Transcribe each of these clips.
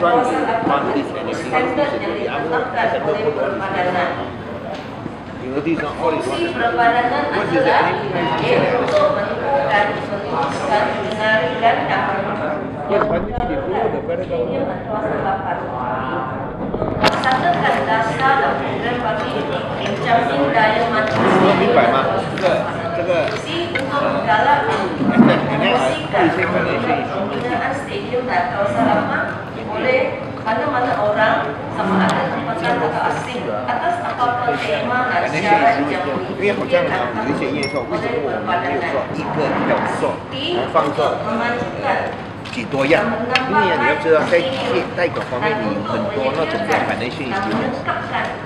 trying to fund this and everything. You know, these are all is one. What is that? Yes, but they follow the federal government. mana-mana orang sama ada tempatan atau asing atas apa-apa tema dan syarat yang diikuti memajukan 几多样，因为你要知道，在贷款方面，你有很多那种的financial instruments，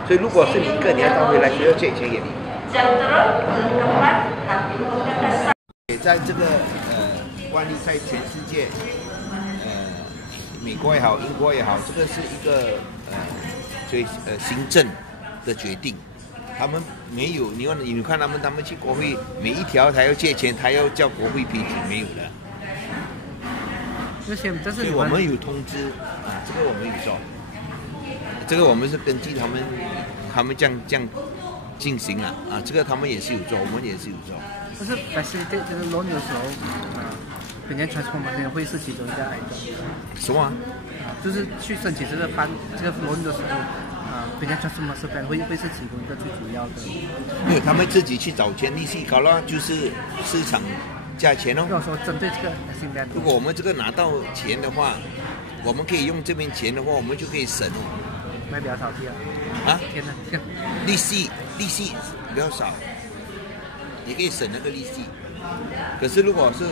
所以如果是你一个，你要带回来，谁要借钱给你？在这个惯例，在全世界，美国也好，英国也好，这个是一个所以行政的决定，他们没有，你看他们去国会，每一条他要借钱，他要叫国会批准，没有的。 所以我们有通知啊，这个我们有做，这个我们是根据他们这样进行了啊，这个他们也是有做，我们也是有做。但是facilitate 这个 loan 的时候，pinjaman transformation 会是其中一个 item。什么啊？就是去申请这个loan 的时候，pinjaman transformation 会是其中一个最主要的。因为他们自己去找钱，利息高了就是市场。 价钱哦。要说针对这个 Exim Bank， 如果我们这个拿到钱的话，我们可以用这边钱的话，我们就可以省哦。卖比较少啲啊？天哪！利息比较少，也可以省那个利息。可是如果是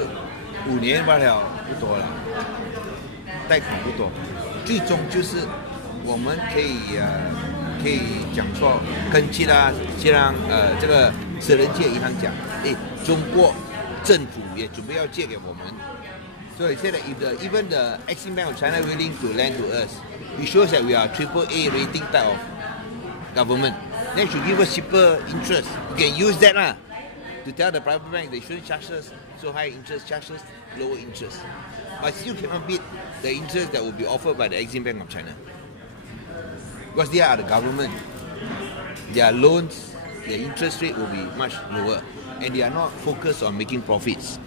5年罢了，不多了，贷款不多。最终就是我们可以讲说，跟其他这个私人借银行讲，中国。 政府也准备要借给我们，所以现在 even the Exim Bank of China willing to lend to us, it shows that we are AAA rating type of government. They should give us cheaper interest. You can use that lah to tell the private bank they shouldn't charge us so high interest, charge us lower interest. But still cannot beat the interest that will be offered by the Exim Bank of China because they are the government. Their loans, their interest rate will be much lower. And they are not focused on making profits.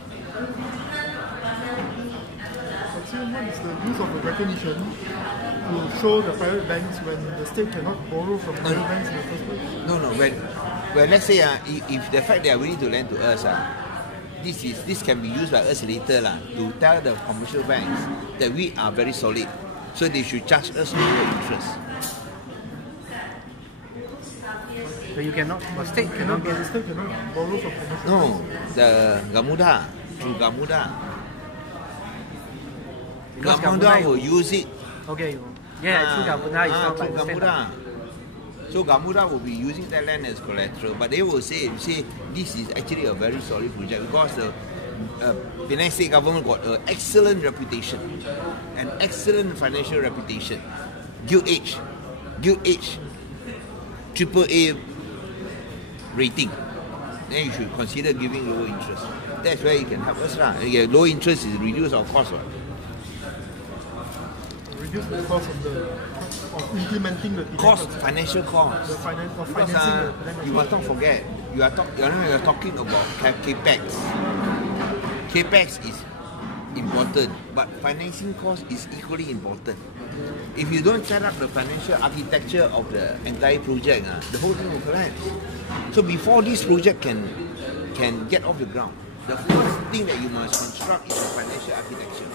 So what is the use of the recognition to show the private banks when the state cannot borrow from private banks in the first place? No. When let's say if the fact they are willing to lend to us, this can be used by us later to tell the commercial banks that we are very solid, so they should charge us lower interest. So you cannot, the state cannot borrow from commercial. No, the Gamuda, through Gamuda. Gamuda will use it. Okay, yeah, through Gamuda is not by the state. So Gamuda will be using that land as collateral, but they will say this is actually a very solid project because the Penang state government got an excellent reputation, an excellent financial reputation, Guild Edge, AAA rating. Then you should consider giving lower interest. That's where you can help us lah. Low interest is reduce our cost. Reduce the cost of implementing the cost, financial cost. The financing. You must not forget. You are talking about capex. Capex is important, but financing cost is equally important. If you don't set up the financial architecture of the entire project, the whole thing will collapse. So before this project can get off the ground, the first thing that you must construct is the financial architecture.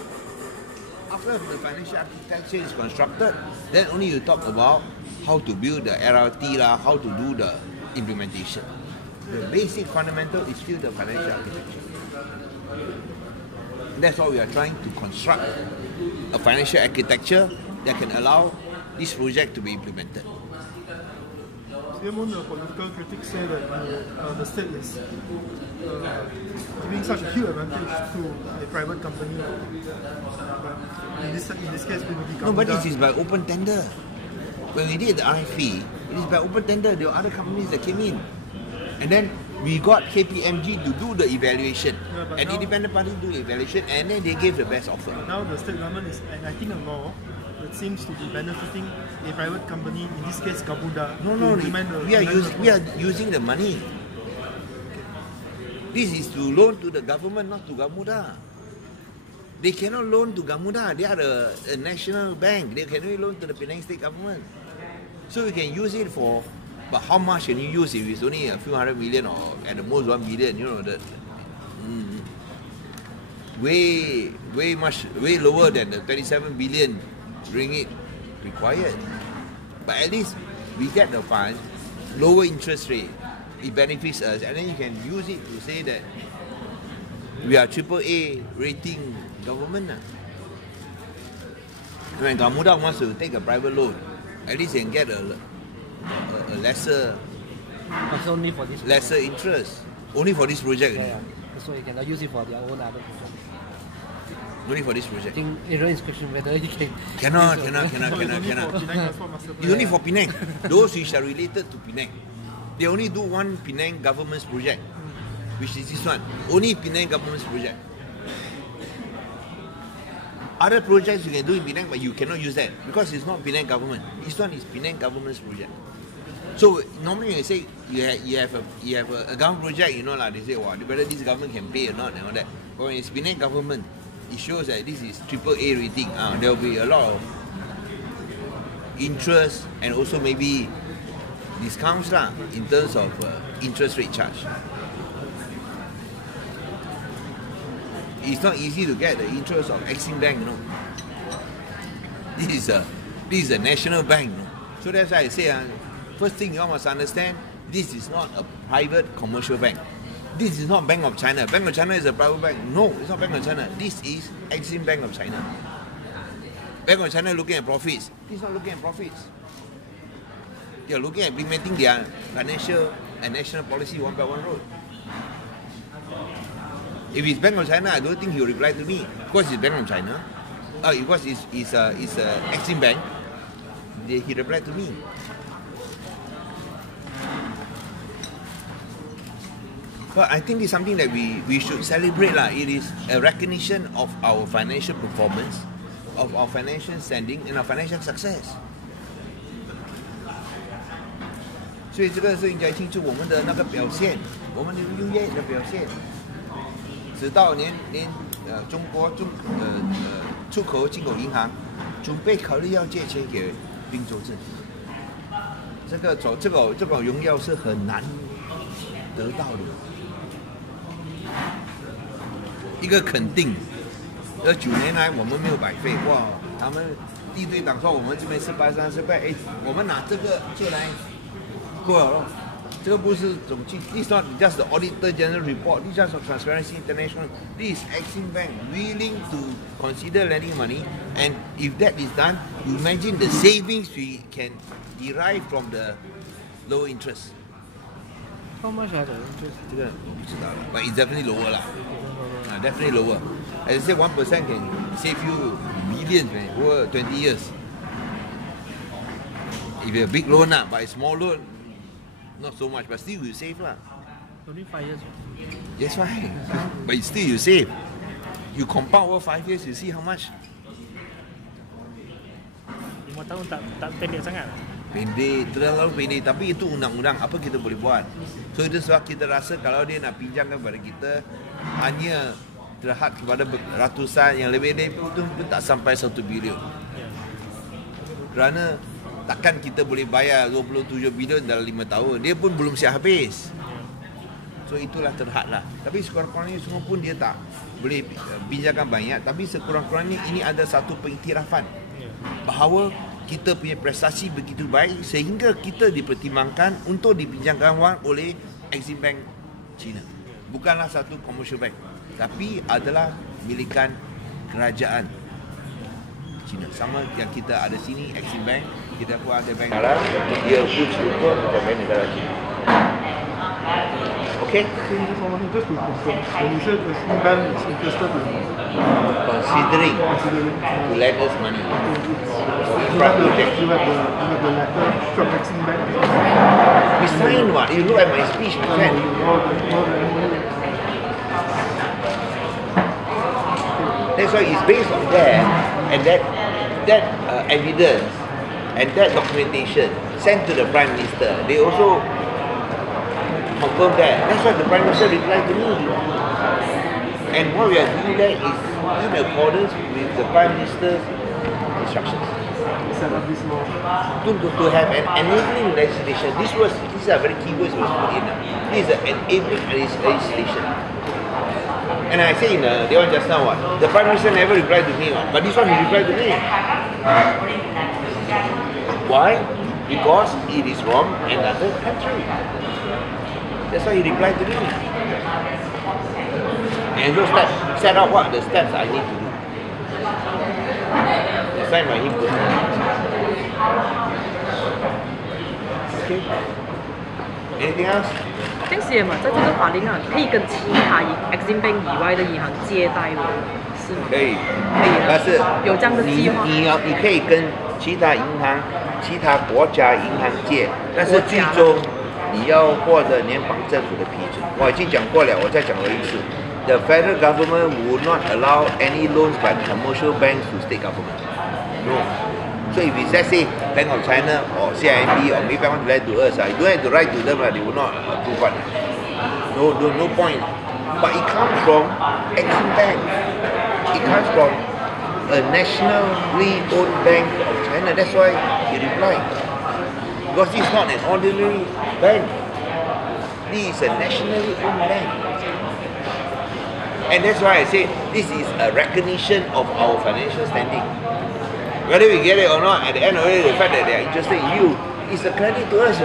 After the financial architecture is constructed, then only you talk about how to build the LRT, how to do the implementation. The basic fundamental is still the financial architecture. That's why we are trying to construct a financial architecture that can allow this project to be implemented. Even the political critics say that the state is giving such a huge advantage to a private company. But in this case, we will be no, but this is by open tender. When we did the RFP, it is by open tender. There were other companies that came in, and then we got KPMG to do the evaluation. Yeah, an independent party do the evaluation, and then they gave the best offer. Now the state government is enacting a law that seems to be benefiting a private company, in this case Gamuda. No, we are using the money. This is to loan to the government, not to Gamuda. They cannot loan to Gamuda. They are a national bank. They can only loan to the Penang state government. So we can use it for, but how much can you use if it's only a few hundred million or at the most 1 million? You know, way lower than the 27 billion ringgit required. But at least we get the fund, lower interest rate. It benefits us, and then you can use it to say that we are AAA rating government. When Gamuda wants to take a private loan, at least they can get a lesser only for this lesser interest. Only for this project. Yeah. So you cannot use it for their own other project. Only for this project. I think Aaron's question whether you can. Cannot. It's only for Penang. Those which are related to Penang. They only do one Penang government's project, which is this one. Only Penang government's project. Other projects you can do in Penang, but you cannot use that because it's not Penang government. This one is Penang government's project. So normally you say you have a government project, you know, like they say, wow, whether this government can pay or not and all that. But when it's Penang government, it shows that this is AAA rating. There will be a lot of interest and also maybe discounts in terms of interest rate charge. It's not easy to get the interest of Exim Bank, you know. This is a national bank, you know. So that's why I say, first thing you must understand, this is not a private commercial bank. This is not Bank of China. Bank of China is a private bank. No, it's not Bank of China. This is Exim Bank of China. Bank of China looking at profits. This is not looking at profits. They are looking at implementing their financial and national policy one by one road. If it's Bank of China, I don't think he will reply to me because it's Bank of China. Because it's Exim Bank. He replied to me. But I think it's something that we should celebrate. It is a recognition of our financial performance, of our financial standing, and our financial success. 所以这个是应该庆祝我们的那个表现，我们的优越的表现。直到连中国出口进口银行准备考虑要借钱给滨州政府，这个荣耀是很难得到的。一个肯定，9年来我们没有白费。哇，他们地对党说我们这边是130块，我们拿这个就来过了。这个不是总计 ，this not just the Auditor General report. This is just Transparency International. This is Exim Bank willing to consider lending money, and if that is done, you imagine the savings we can derive from the low interest. How much are the interest? 这个我不知道了 ，but it's definitely lower 啦。Definitely lower. As I said, 1% can save you millions, man, over 20 years. If you have a big loan, but a small loan, not so much, but still you save lah. Only 5 years. That's right. But still you save. You compound over 5 years, you see how much? 5 tahun tak pendek sangat. Pendek, terlalu pendek. Tapi itu undang-undang, apa kita boleh buat? So itu sebab kita rasa kalau dia nak pinjamkan kepada kita, hanya terhad kepada ratusan, yang lebih dari itu pun tak sampai 1 bilion. Kerana takkan kita boleh bayar 27 bilion dalam 5 tahun. Dia pun belum siap habis. So itulah terhad lah. Tapi sekurang-kurangnya semua pun dia tak boleh pinjamkan banyak. Tapi sekurang-kurangnya ini ada satu pengiktirafan bahawa kita punya prestasi begitu baik sehingga kita dipertimbangkan untuk dipinjamkan wang oleh Exim Bank China. Bukanlah satu commercial bank, tapi adalah milikan kerajaan China. Sama yang kita ada sini, Exim Bank, kita pun ada bank halal, dia pun serupa macam bank negara China. Okay? Just to confirm, when you said Exim Bank is interested in Considering to lend us money. you have the letter from Exim Bank. We signed what? You look at my speech, my friend. That's why it's based on that, and that that evidence and that documentation sent to the Prime Minister, they also confirm that. That's why the Prime Minister replied to me. And what we are doing there is in accordance with the Prime Minister's instructions. To have an enabling legislation. These are very key words was put in. This is an enabling legislation. And I say in the one just now, the Prime Minister never replied to me, but this one he replied to me. Why? Because it is from another country. That's why he replied to me. And those steps, set out what the steps I need to do. Signed by him personally. Okay. Anything else? 这些嘛，在这个法令啊，可以跟其他Exim Bank 以外的银行借贷吗？是吗？可以，可以的。但是有这样的计划。你可以跟其他银行、其他国家银行借，但是最终你要获得联邦政府的批准。我已经讲过了，我再讲了一次。The federal government would not allow any loans by commercial banks to state government. No. So if it's, let's say, Bank of China or CIMB or maybe want to lend to us, you don't have to write to them, they will not approve one. No point. But it comes from Exim Bank. It comes from a nationally owned bank of China. That's why he replied. Because this is not an ordinary bank. This is a nationally owned bank. And that's why I say this is a recognition of our financial standing. Whether we get it or not, at the end of the day, the fact that they are interested in you is a credit to us.